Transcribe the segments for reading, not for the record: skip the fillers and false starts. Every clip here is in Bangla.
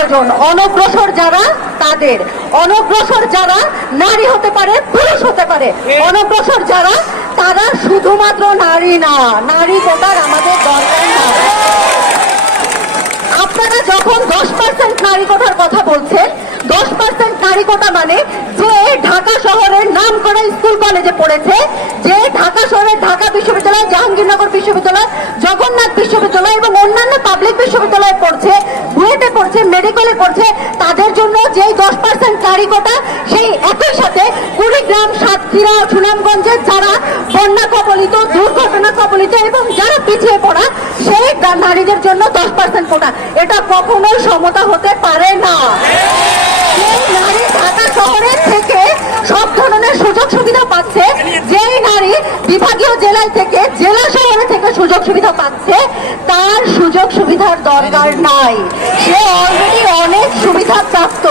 প্রয়োজন। অনগ্রসর যারা তাদের, অনগ্রসর যারা নারী হতে পারে, পুরুষ হতে পারে, অনগ্রসর যারা তারা শুধুমাত্র নারী না, নারী কোটার আমাদের দরকার না। আপনারা যখন 10% নারী কোটার কথা বলছেন, 10% নারী কোটা মানে যে ঢাকা শহরের নাম করা স্কুল কলেজে পড়েছে, যে ঢাকা শহরের ঢাকা বিশ্ববিদ্যালয়, জাহাঙ্গীরনগর বিশ্ববিদ্যালয়, জগন্নাথ বিশ্ববিদ্যালয় এবং অন্যান্য পাবলিক বিশ্ববিদ্যালয়ে পড়ছে, বুয়েটে পড়ছে, মেডিকেলে পড়ছে, তাদের জন্য যেই 10% নারী কোটা, সেই একই সাথে কুড়িগ্রাম, সাতক্ষীরা, সুনামগঞ্জের যারা বন্যা কবলিত, দুর্ঘটনা কবলিত এবং যারা পিছিয়ে পড়া, সেই নারীদের জন্য 10% কোটা, এটা কখনোই সমতা হতে পারে না। নারী ঢাকা শহরের থেকে সব ধরনের সুযোগ সুবিধা পাচ্ছে, যেই নারী বিভাগীয় জেলায় থেকে, জেলা শহরে থেকে সুযোগ সুবিধা পাচ্ছে, তার সুযোগ সুবিধার দরকার নাই। সে অলরেডি অনেক সুবিধা প্রাপ্ত।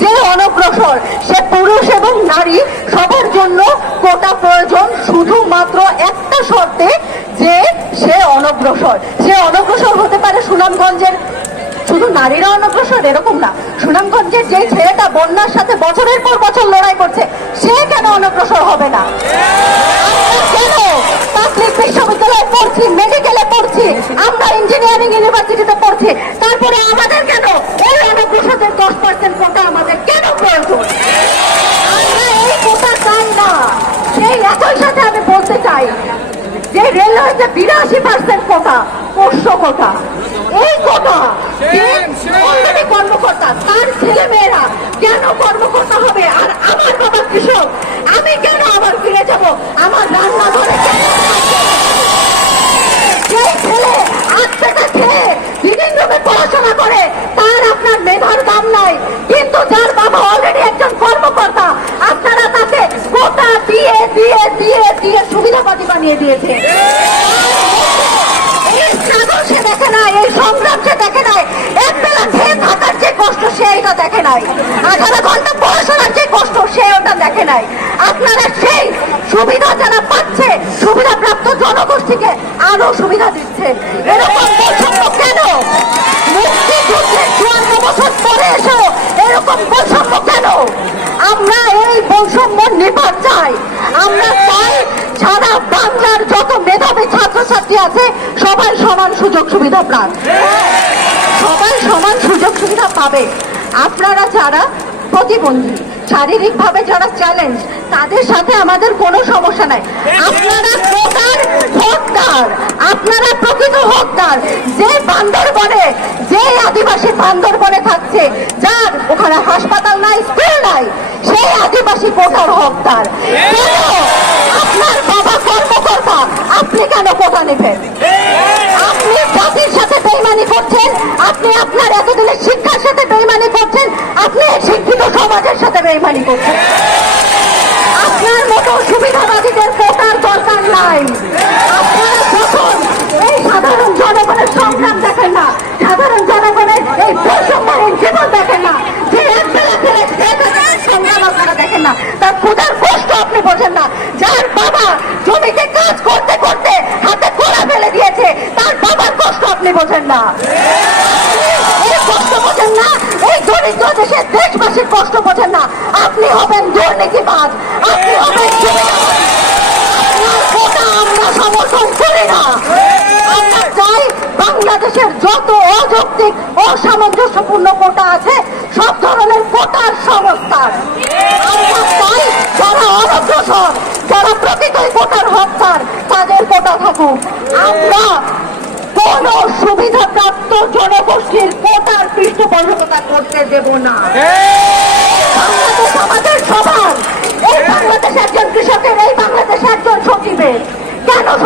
যে অনগ্রসর, সে পুরুষ এবং নারী সবার জন্য কোটা প্রয়োজন, শুধুমাত্র একটা শর্তে, যে সে অনগ্রসর। সে অনগ্রসর হতে পারে সুনামগঞ্জের, শুধু নারীরা অনগ্রসর এরকম না, সুনামগঞ্জের যে ছেলেটা বন্যার সাথে বছরের পর বছর লড়াই করছে, সে কেন অনগ্রসর হবে না? কেন পাবলিক বিশ্ববিদ্যালয়ে পড়ছি, মেডিকেলে পড়ছি, আমরা ইঞ্জিনিয়ারিং ইউনিভার্সিটিতে পড়ছি, তারপরে আমাদের কেন এই অনগ্রসরদের 10% কোটা আমাদের কেন প্রয়োজন? আমরা এই কোটা চাই না। সেই একই সাথে আমি বলতে চাই যে রেলওয়েতে 82% কোটা, পোষ্য কোটা, এই কোটা অলরেডি কর্মকর্তা, তার ছেলে মেয়েরা কেন কর্মকর্তা হবে? আর আমার বাবা কৃষক, আমি কেন আবার ফিরে যাব আমার রান্নাঘরে? যে ছেলে আত্মাটা খেয়ে লিভিং রুমে পড়াশোনা করে, তার আপনার মেধার দাম নাই, কিন্তু যার বাবা অলরেডি একজন কর্মকর্তা, আপনারা তাকে কোটা দিয়ে দিয়ে দিয়ে দিয়ে সুবিধাবাদী বানিয়ে দিয়েছে। এই স্ট্রাগল সে দেখে নাই, এই সংগ্রাম সে দেখে নাই, এক বেলা খেয়ে থাকার যে কষ্ট সে এটা দেখে নাই, 18 ঘন্টা পড়াশোনার যে কষ্ট সে ওটা দেখে নাই। আপনারা সেই সুবিধা যারা পাচ্ছে, সুবিধা প্রাপ্ত জনগোষ্ঠীকে আরো সুবিধা দিচ্ছেন, এরকম বৈষম্য কেন? মুক্তিযুদ্ধের 54 বছর পরে এসেও এরকম বৈষম্য কেন? আমরা এই বৈষম্য নিপাত চাই। আমরা চাই সারা বাংলার যত মেধাবী ছাত্রছাত্রী আছে সবাই সমান সুযোগ সুবিধা পান, সবাই সমান সুযোগ সুবিধা পাবে। আপনারা যারা প্রতিবন্ধী, শারীরিকভাবে যারা চ্যালেঞ্জ, তাদের সাথে আমাদের কোনো সমস্যা নাই। আপনারা কোটার হকদার, আপনারা প্রকৃত হকদার। যে বান্দরবনে, যে আদিবাসী বান্দরবনে থাকছে, যার ওখানে হাসপাতাল নাই, স্কুল নাই, সেই আদিবাসী কোটার হকদার। কেন আপনার বাবা কর্মকর্তা, আপনি কেন কোটা নেবেন? আপনি জাতির সাথে বেইমানি করছেন, আপনি আপনার এতদিনের শিক্ষার সাথে বেইমানি করছেন, আপনি শিক্ষিত সমাজের সাথে বেইমানি করছেন। আপনার মতো সুবিধাবাদীদের কোটার দরকার নাই। আপনারা যখন এই সাধারণ জনগণের সংগ্রাম দেখেন না, সাধারণ জনগণের এই বৈষম্যহীন জীবন দেখেন না, যে একবেলা খেলে সংগ্রাম আপনারা দেখেন না, তার ক্ষুধার কষ্ট আপনি বোঝেন না, যার বাবা জমিতে কাজ করতে করতে হাতে কোড়া ফেলে দিয়েছে, তার বাবার কষ্ট আপনি বোঝেন না। এই কষ্ট বোঝেন না, এই দরিদ্র দেশের দেশবাসীর কষ্ট বোঝেন না। আপনি হবেন দুর্নীতিবাজ, আপনি হবেন সুবিধাবাদী। আপনার কোটা আমরা সমর্থন করি না। আমরা চাই বাংলাদেশের যত অযৌক্তিক, অসামঞ্জস্যপূর্ণ কোটা আছে, সব ধরনের কোটার সংস্কার। আমরা চাই যারা অনগ্রসর, যারা প্রকৃতই কোটার হকদার, তাদের কোটা থাকুক। আমরা কোন সুবিধাপ্রাপ্ত জনগোষ্ঠীর কোটার পৃষ্ঠপোষকতা করতে দেব না।